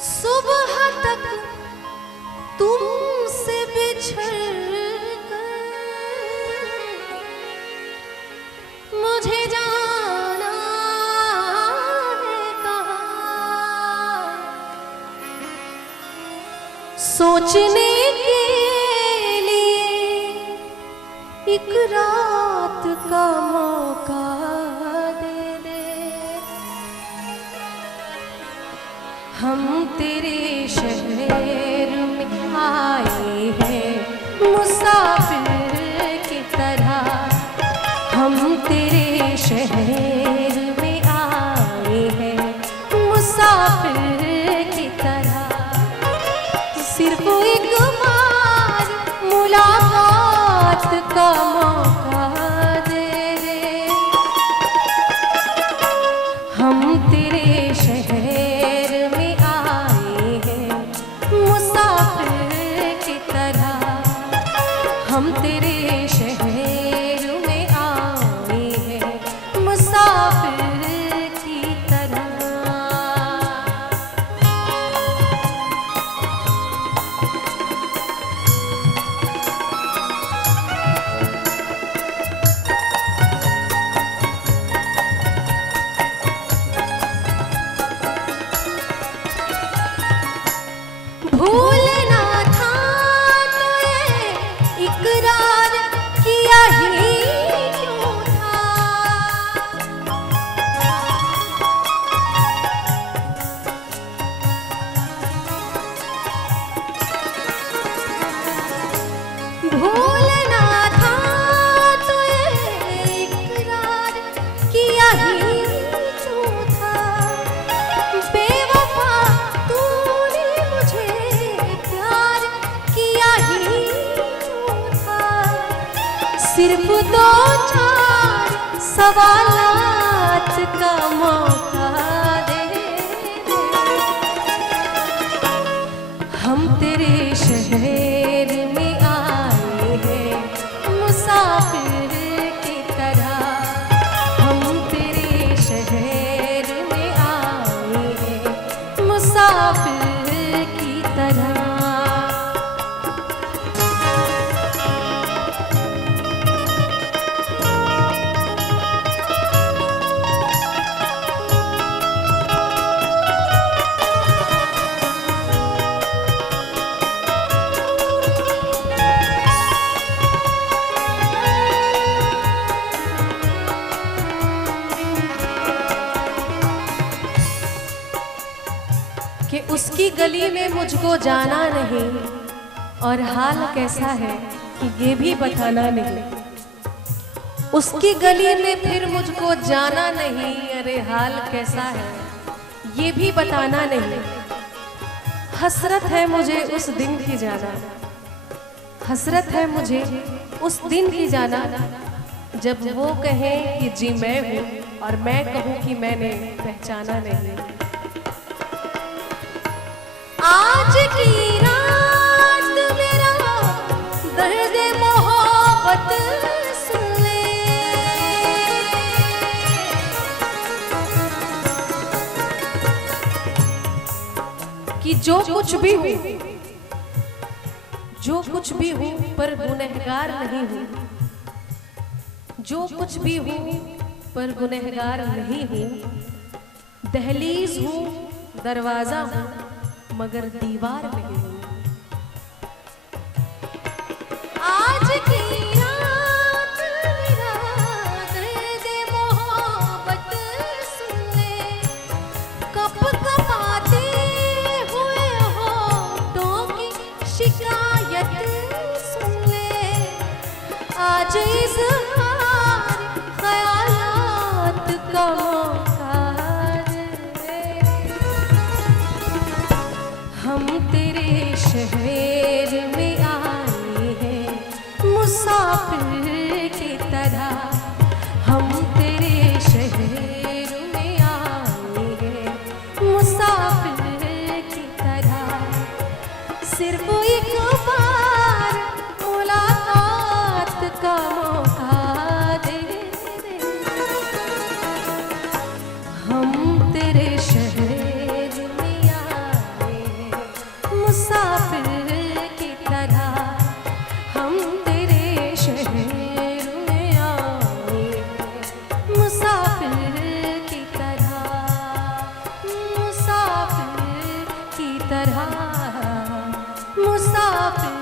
सुबह तक तुमसे बिछड़ कर मुझे जाना है कहाँ। सोचने के लिए एक रात का मौका दे दे। हम तेरे शहर में आए हैं मुसाफिर की तरह। हम तेरे शहर में आए हैं मुसाफिर की तरह। सिर्फ एक बार मुलाकात का मौका दे दे। हम तेरे शहर हम तेरे शहर में आए हैं मुसाफिर की तरह। भूलना था तो ये इकरार किया ही क्यों था। भूलना था तो ये इकरार किया ही क्यों था। बेवफा तूने मुझे प्यार किया ही क्यों था। सिर्फ दो चार सवालात का मौका दे दे। हम तेरे शहर में आए हैं मुसाफिर की तरह। हम तेरे शहर में आए हैं मुसाफिर की तरह। कि उसकी गली में मुझको जाना नहीं और हाल कैसा है कि ये भी बताना नहीं। उसकी गली में फिर मुझको जाना नहीं, अरे हाल कैसा है ये भी बताना नहीं। हसरत है मुझे उस दिन की जाना। हसरत है मुझे उस दिन की जाना जब वो कहे कि जी मैं हूँ और मैं कहूँ कि मैंने पहचाना नहीं। आज की रात मेरा दर्द मोहब्बत सुन ले। कि जो कुछ भी हूँ, जो कुछ भी हूँ पर गुनहगार नहीं हूँ। जो कुछ भी हूँ पर गुनहगार नहीं हूँ। दहलीज हूँ, दरवाजा हूँ, मगर दीवार नहीं हूँ। आज की रात मेरा दर्द मोहब्बत सुन ले। कप कपाते हुए होठों की शिकायत सुन ले। आज इस शहर में आए हैं मुसाफिर की तरह। हम तेरे शहर में आए हैं मुसाफिर की तरह। सिर्फ एक बार मुलाकात का मौका दे दे। हम तेरे शहर में आए हैं मुसाफिर की तरह। हम तेरे शहर में आए हैं मुसाफिर की तरह। मुसाफिर की तरह मुसाफिर